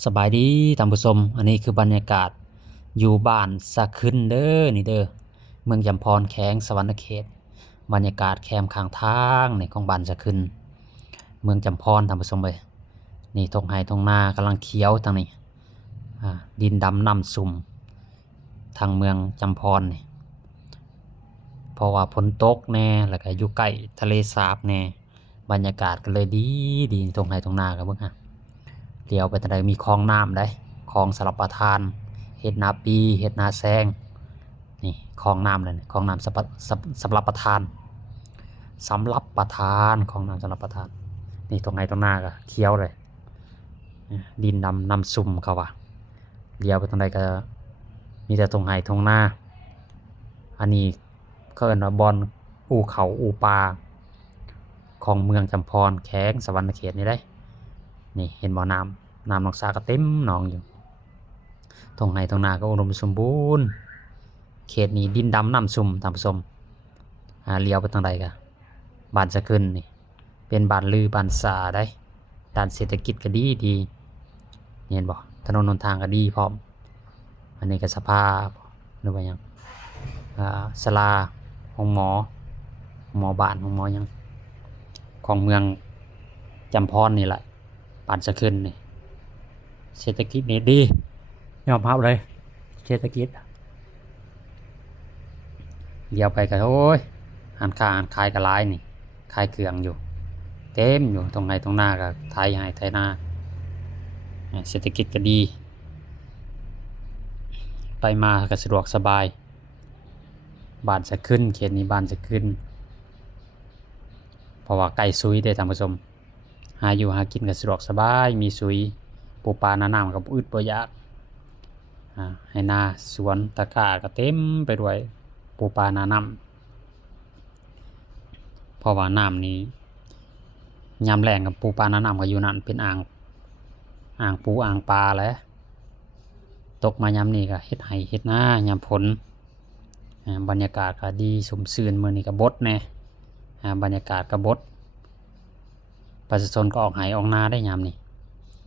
สบายดีท่านผู้ชมอันนี้คือบรรยากาศอยู่บ้านสะขึ้นเด้อนี่เด้อเมืองจำพรแข้งสวรรณเขตบรรยากาศแคมข้างทางในของบ้านสะขึ้นเมืองจำพรท่านผู้ชมเอ้ยนี่ทงไห้ทงนากำลังเขียวทางนี้ดินดำน้ำสุ่มทางเมืองจำพรนี่เพราะว่าฝนตกแน่แล้วก็อยู่ใกล้ทะเลสาบแน่บรรยากาศก็เลยดีดีทงไห้ทงนากันเบิ่งฮะ เลี้ยวไปทางใดมีคลองน้ำได้คลองสลับประทานเฮ็ดนาปีเฮ็ดนาแซงนี่คลองน้ำเลยคลองน้ำสำหรับประทานสำหรับประทานคลองน้ำสำหรับประทานนี่ตรงไหนตรงหน้าก็เขียวเลยดินดำน้ำซุ่มเขาว่าเลี้ยวไปทางใดก็มีแต่ตรงไหนตรงหน้าอันนี้เขาเอิ้นว่าบอนอู่เขาอู่ปลาของเมืองจำพรแข้งสวรรณเขตนี่ได้นี่เห็นบ่อน้ำนองสาก็เต็มหนองอยู่ตรงไหนตรงนาก็อุดมสมบูรณ์เขตนี้ดินดำน้ำซุ่มท่านผู้ชมเลี้ยวไปทางใดก็บ้านสะขึ้นนี่เป็นบ้านลือบ้านสาได้ด้านเศรษฐกิจก็ดีดีเห็นบ่ถนนหนทางก็ดีพร้อมอันนี้ก็สภาพหรือว่าหยังศาลาห้องหมอบ้านห้องหมอหยังของเมืองจำพรนี่แหละบ้านสะขึ้นนี่เศรษฐกิจนี่ดียอมรับเลยเศรษฐกิจเดียวไปก็โอ้ยหันค้าหันขายก็หลายนี่ขายเครื่องอยู่เต็มอยู่ตรงไหนตรงหน้าก็ไทยให้ไทยนาเศรษฐกิจก็ดีไปมาก็สะดวกสบายบ้านจะขึ้นเขตนี้บ้านจะขึ้นเพราะว่าใกล้ซุยได้ท่านผู้ชมหาอยู่หากินก็สะดวกสบายมีซุยปูปลาหน้าน้ำกับอึดบ่ยากให้นาสวนตะกร้าก็เต็มไปด้วยปูปลาหน้าน้ำเพราะว่าน้ำนี้ยามแล้งกับปูปลาหน้าน้ำก็อยู่นั่นเป็นอ่างปูอ่างปลาแหละตกมายามนี้ก็เฮ็ดไร่เฮ็ดนายามฝนบรรยากาศก็ดีสมชื่นมื้อนี้ก็บดแน่บรรยากาศก็บดประชาชนก็ออกไร่ออกนาได้ยามนี้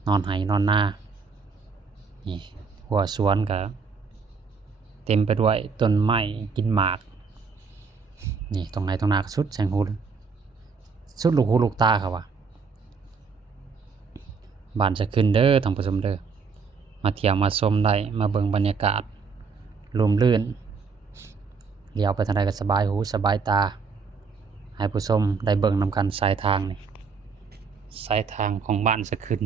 นอนไร่นอนนานี่หัวสวนก็เต็มไปด้วยต้นไม้กินหมากนี่ตรงไหนตรงนาก็สุดแสงหูสุดลูกหูลูกตาครับว่าบ้านจะขึ้นเด้อท่านผู้ชมเด้อมาเที่ยวมาชมได้มาเบิ่งบรรยากาศร่มรื่นเลี้ยวไปทางใดก็สบายหูสบายตาให้ผู้ชมได้เบิ่งนำกันสายทางนี่สายทางของบ้านสะขึ้น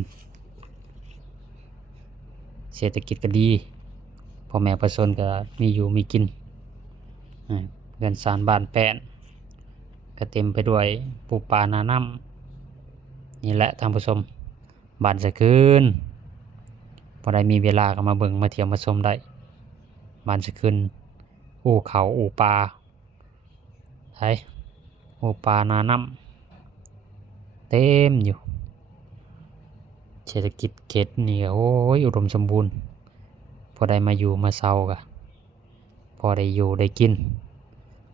เศรษฐกิจก็ดีพ่อแม่ประชาชนก็มีอยู่มีกินเรือนสานบ้านแป้นก็เต็มไปด้วยปูปลานาน้ำนี่แหละท่านผู้ชมบ้านสะขึ้นพอได้มีเวลาก็มาเบิ่งมาเที่ยวมาชมได้บ้านสะขึ้นอู่เขาอู่ปลาไทยอู่ปลานาน้ำเต็มอยู่เศรษฐกิจเขตนี่โอ้ยอุดมสมบูรณ์พอได้มาอยู่มาเซาก็พอได้อยู่ได้กิน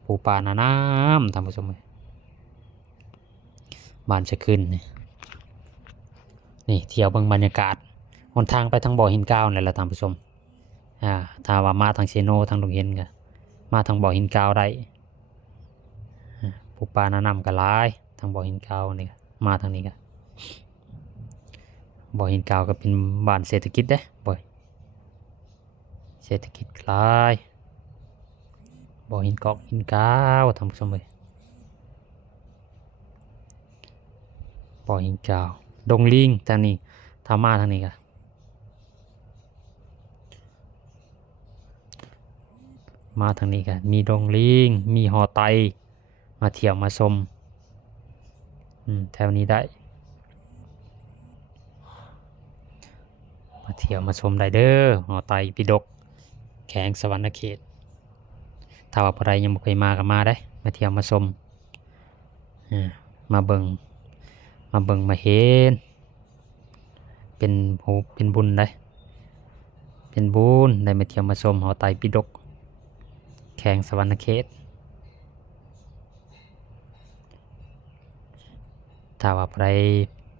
ปูปลานาน้ำท่านผู้ชมบ้านสะขึ้นนี่เที่ยวเบิ่งบรรยากาศหนทางไปทางบ่อหินก้าวนี่แหละท่านผู้ชมถ้าว่ามาทางเชโนทางดงเห็นก็มาทางบ่อหินก้าวได้ปูปลาหน้าน้ำก็หลายทางบ่อหินก้าวนี่มาทางนี้ก็บ่อหินก้าวก็เป็นบ้านเศรษฐกิจเด้บ่อยเศรษฐกิจหลายบ่อหินกอกหินก้าวท่านผู้ชมเลยบ่อหินก้าวดงลิงทางนี้ถ้ามาทางนี้ก็มาทางนี้ก็มีดงลิงมีหอไตมาเที่ยวมาชมแถวนี้ได้มาเที่ยวมาชมได้เด้อหอไตปิฎกแข้งสวรรณเขตถ้าว่าผู้ใดยังไม่เคยมาก็มาได้มาเที่ยวมาชมมาเบิ่งมาเห็นเป็นหูเป็นบุญได้เป็นบุญได้มาเที่ยวมาชมหอไตรปิฎกแข้งสวรรณเขตถ้าว่าใคร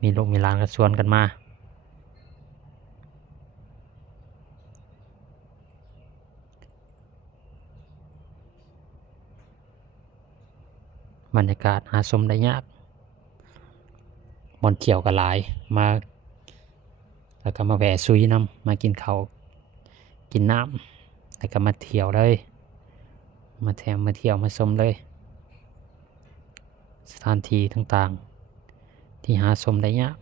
มีลูกมีหลานก็ชวนกันมา บรรยากาศหาชมได้ยากบ่อนเที่ยวก็หลายมาแล้วก็มาแวะซุยน้ำมากินข้าวกินน้ำแล้วก็มาเที่ยวเลยมาเที่ยวมาชมเลยสถานที่ต่างๆที่หาชมได้ยาก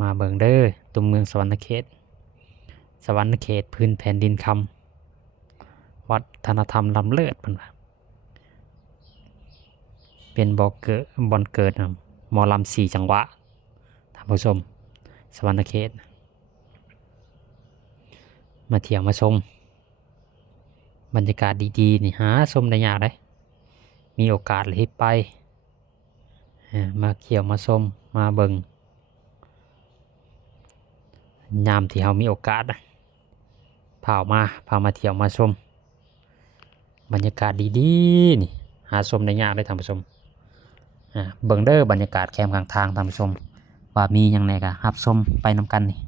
มาเบิ่งเด้อตุมเมืองสวรรณเขตพื้นแผ่นดินคำวัฒนธรรมล้ำเลิศเป็นบ่อนเกิดหมอลำ4 จังหวะท่านผู้ชมสวรรณเขตมาเที่ยวมาชมบรรยากาศดีๆนี่หาชมได้ยากเลยมีโอกาสเลยไปมาเที่ยวมาชมมาเบิ่งยามที่เรามีโอกาสพามาเที่ยวมาชมบรรยากาศดีๆนี่หาชมได้ยากเลยท่านผู้ชมเบิ่งเด้อบรรยากาศแคมป์ข้างทางท่านผู้ชมว่ามีอย่างไรก็รับชมไปนำกันนี่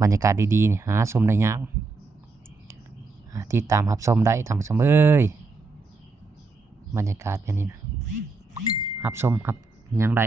บรรยากาศดีๆนี่หาชมได้ยากติดตามรับชมได้ท่านผู้ชมเอ้ยบรรยากาศแบบนี้นะรับชมครับยังได้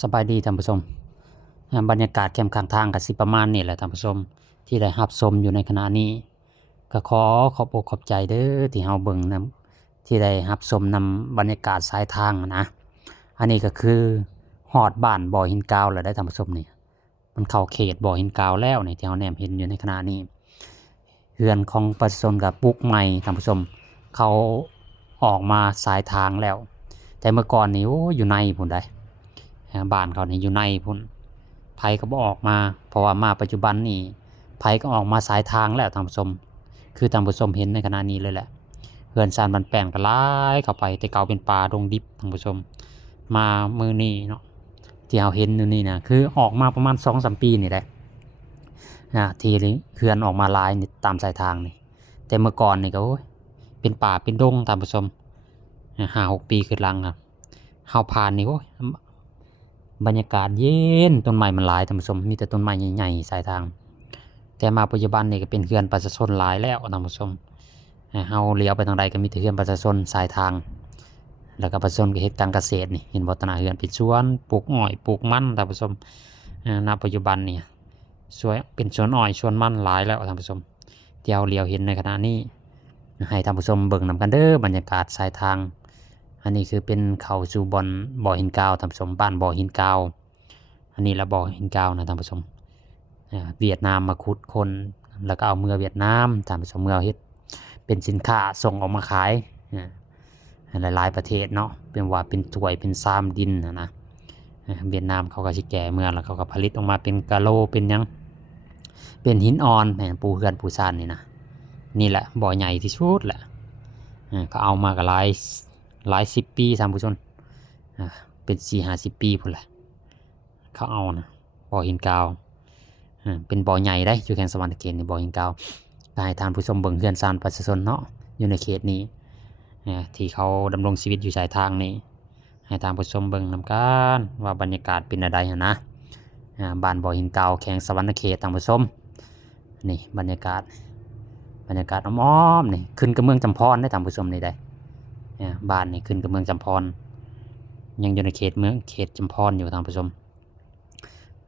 สบายดีท่านผู้ชมบรรยากาศแคมป์ข้างทางก็สิประมาณนี้แหละท่านผู้ชมที่ได้รับชมอยู่ในขณะนี้ก็ขอขอบอกขอบใจเด้อที่เฮาเบิ่งนำที่ได้รับชมนำบรรยากาศสายทางนะอันนี้ก็คือฮอดบ้านบ่อหินกาวแล้วได้ท่านผู้ชมนี่มันเข้าเขตบ่อหินกาวแล้วนี่ที่เฮาแนมเห็นอยู่ในขณะนี้เรือนของประชาชนก็ปลูกใหม่ท่านผู้ชมเขาออกมาสายทางแล้วแต่เมื่อก่อนนี่โอ้อยู่ในพุ่นได้บ้านเขานี่อยู่ในพุ่นไผก็บ่ออกมาเพราะว่ามาปัจจุบันนี่ไผก็ออกมาสายทางแล้วท่านผู้ชมคือท่านผู้ชมเห็นในขณะนี้เลยแหละเรือนชานบ้านแป้งก็หลายเข้าไปแต่เก่าเป็นป่าดงดิบท่านผู้ชมมามื้อนี้เนาะที่เราเห็นอยู่นี่นะคือออกมาประมาณ 2-3 ปีนี่แหละที่เรือนออกมาหลายนี่ตามสายทางนี่แต่เมื่อก่อนนี่ก็โอ้ยเป็นป่าเป็นดงท่านผู้ชม5-6 ปีขึ้นหลังครับเฮาผ่านนี่โอ้ยบรรยากาศเย็นต้นไม้มันหลายท่านผู้ชมมีแต่ต้นไม้ใหญ่ๆสายทางแต่มาปัจจุบันนี่ก็เป็นเรือนประชาชนหลายแล้วท่านผู้ชมเฮาเลี้ยวไปทางใดก็มีแต่เรือนประชาชนสายทางแล้วก็ประชาชนก็เฮ็ดการเกษตรนี่เห็นบ่ตนาเรือนเป็นสวนปลูกอ้อยปลูกมันท่านผู้ชมณปัจจุบันนี่สวยเป็นสวนอ้อยสวนมันหลายแล้วท่านผู้ชมที่เฮาเลี้ยวเห็นในขณะนี้ให้ท่านผู้ชมเบิ่งนำกันเด้อบรรยากาศสายทางอันนี้คือเป็นเข้าสู่บ่อหินกาวท่านผู้ชมบ้านบ่อหินกาวอันนี้ละบ่อหินกาวนะท่านผู้ชมเวียดนามมาขุดคนแล้วก็เอาเมือเวียดนามท่านผู้ชมเมือเฮ็ดเป็นสินค้าส่งออกมาขายหลายๆประเทศเนาะเป็นว่าเป็นถ้วยเป็นซามดินนะเวียดนามเขาก็สิแก่เมือแล้วเขาก็ผลิตออกมาเป็นกะโหลเป็นหยังเป็นหินอ่อนปูเฮือนปูซานนี่นะนี่แหละบ่อใหญ่ที่สุดแหละก็เอามาก็หลาย10 ปีท่านผู้ชมเป็น4-50 ปีพุ่นแหละเขาเอานะบ่อหินกาวเป็นบ่อใหญ่ได้อยู่แข่งสวรรค์เขตนี่บ่อหินกาวก็ให้ท่านผู้ชมเบิ่งเฮือนซานประชาชนเนาะอยู่ในเขตนี้ที่เขาดำรงชีวิตอยู่ชายทางนี้ให้ท่านผู้ชมเบิ่งนำกันว่าบรรยากาศเป็นอะไรนะบ้านบ่อหินกาวแข่งสวรรค์เขตท่านผู้ชมนี่บรรยากาศอ้อมๆนี่ขึ้นกับเมืองจำพรได้ท่านผู้ชมนี่ได้บ้านนี่ขึ้นกับเมืองจำพรยังอยู่ในเขตเมืองเขตจำพรอยู่ท่านผู้ชม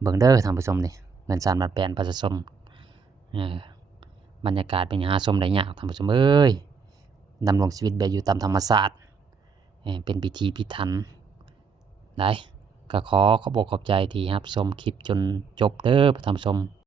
เบิ่งเด้อท่านผู้ชมนี่เงินสารบัตรแปลนประชาชนบรรยากาศเป็นหาชมได้ยากท่านผู้ชมเอ้ยดำรงชีวิตแบบอยู่ตามธรรมชาติเป็นพิธีพิถันได้ก็ขอบอกขอบใจที่รับชมคลิปจนจบเด้อท่านผู้ชม